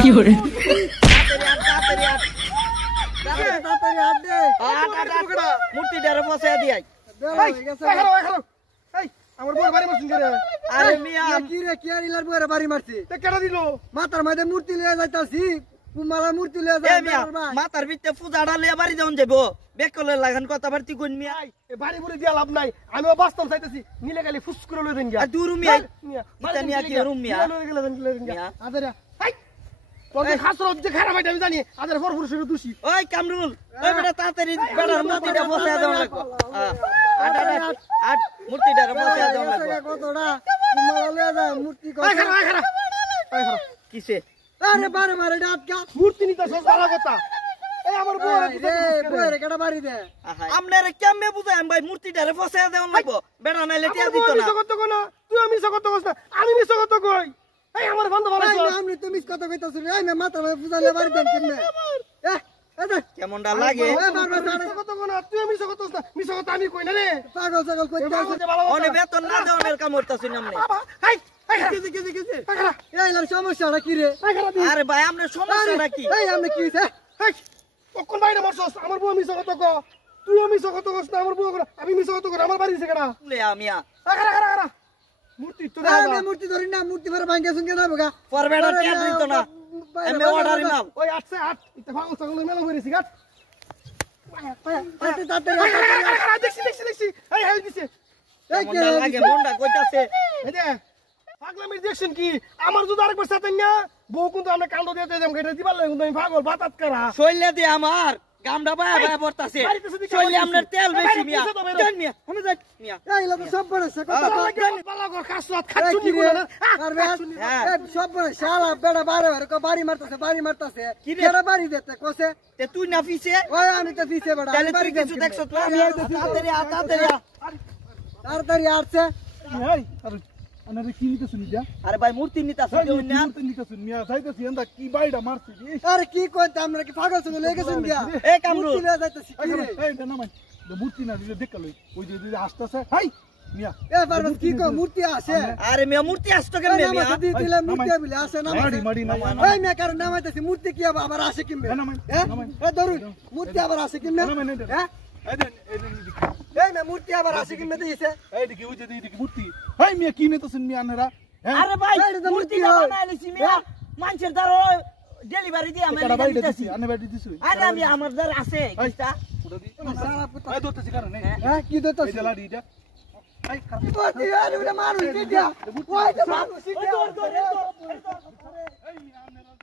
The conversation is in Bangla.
কি করে মূর্তিটারে ফসায় দিয়াই আমার বউ বাড়ি মারছিস রে আরে মিয়া কি রে কি আর ইলার বউরে বাড়ি মারছি তে কেডা দিল মাথার মধ্যে মূর্তি লইয়া যাইতাছি কুমালা মূর্তি লইয়া এ মিয়া মাথার ভিতরে পূজাটা লইয়া বাড়ি যাওন যাবো বেকলে লাগান কথা বার্তি কোন মিয়া এ বাড়ি বুড়ি দিয়া লাভ নাই আমিও বাস্তব চাইতেছি নিলে গালি ফুস করে লই দেন গিয়া আর দূর মিয়া ইতা নিয়া কি রুম মিয়া লই গেলেন গিয়া আদরা হাই তোর খাসরত যে খারাপ এটা আমি জানি আদরা ফর ফুর শুরু দুষি ওই কামরুল ওই বেটা তাড়াতাড়ি বেটার মূর্তিটা ফসায় দাও লাগবো আট মূর্তিটারে ফসায় দাও লাগবো কতটা কুমালা লইয়া যা মূর্তি কত আই খারা কিসে আরে বারে মারে ডাটকা মূর্তি নিতে সস ভালো কথা এই আমার বউরে কেডা বাড়ি দে আমনের কেমনে বুঝাম ভাই মূর্তিটারে ফসায় দাও লাগবো বেটা নাইলে টিয়া দিত না মিছ কত কোনা তুই মিছ কত কস না আমি মিছ কত কই এই আমার বন্ধ ভালো আমি তুমি মিছ কত কইতাছ রে এই মাথা পূজালে বাড়ি দেন কেমনে কেমনটা লাগে কত কোনা তুই মিছ কত কস না মিছ কত আমি কই না রে পাগল পাগল কইতাছ ওনে বেতন না দেওয়ার কাম করতাছ নামনে হাই কিসে এই লার সমস্যাটা কি রে আরে ভাই আমনের সমস্যাটা কি এই আমনে কি হইছে হাই কোন বাইরে মারছস আমার বউ মিছ কত ক তুইও মিছ কত কস না আমার বউ আমি মিছ কত কর আমার বাড়ি দিছে কেডা লে আমিয়া খারা মূর্তি তো না মূর্তি ধরি না মূর্তি ভরে ভাঙ্গে সুঙ্গে যাবো গা পর বেটা টিয়া দিত না এমে অর্ডারই নাও ওই 8 ইতে ফাগল ছাগল মেলা হইরিছি গাট দেখছি এই দিছে কেমনটা লাগে মনটা কইতাছে এই দে পাগলামি দেখছেন কি আমার যদি আরেকবার সাথেন না বউ কিন্তু আমরা কাণ্ড দিতে দেম গেটা দিবার লাগে কিন্তু আমি পাগল বাতাত করা শৈলে দে আমার গামডা বায়া বায়া পড়তাছে শৈলে আমনের তেল বেশি মিয়া জান মিয়া আমি যাই মিয়া এই লাগো সব বড় কত বালা কর খাসলাত খাচুনি গুলা পারবে এই সব বড় শালা বেড়া বাড়ি মারতাছে কেডা বাড়ি দিতে কোসে তে তুই না ফিসে ওই আমি তো ফিসে বেড়া তাহলে তুই কিছু দেখছ তো আমি তাড়াতাড়ি আসছে এই আরে কি নিতে শুনি যা আরে ভাই মূর্তি নিতাছ না মূর্তি নিতে শুনি মিয়া যাইতাছি এন্ডা কি বাইডা মারছি আরে কি কইতে আমরা কি পাগল সঙ্গে লেগে শুন গিয়া এ কামরু মূর্তি লয়ে যাইতাছি এই না মাই মূর্তি না দিলে দেখালই ওই যে আসতেছে হাই মিয়া এ পারবত কি কো মূর্তি আসে আরে মিয়া মূর্তি আসতো কেমনে মিয়া নামাজ দিলে মূর্তি বলে আসে না মারি না ওই মিয়া কারণ নামাইতাছি মূর্তি কি আবার আসে কিমবে এ ধরুন মূর্তি আবার আসে কিমবে হ্যাঁ এই না মূর্তি আবার আসে কিমবে দিছে এই দেখি ওই যে দেখি মূর্তি হাই মিয়া কি নিতেছেন মিয়া আনারা আরে ভাই মূর্তি বানাইছি মিয়া মানুষের দ্বারা ডেলিভারি দি আমি দিতেছি আনে বাড়ি দিছি আরে আমি আমার দ্বারা আছে কিটা ওটা দি সারা পুতা এই দতেছি কারণ হ্যাঁ কি দতেছি এই লাড়ি এটা এই খাতি আরে ওটা মারু কি দিয়া ওই তো মারু কি দিয়া এই মিয়া আনারা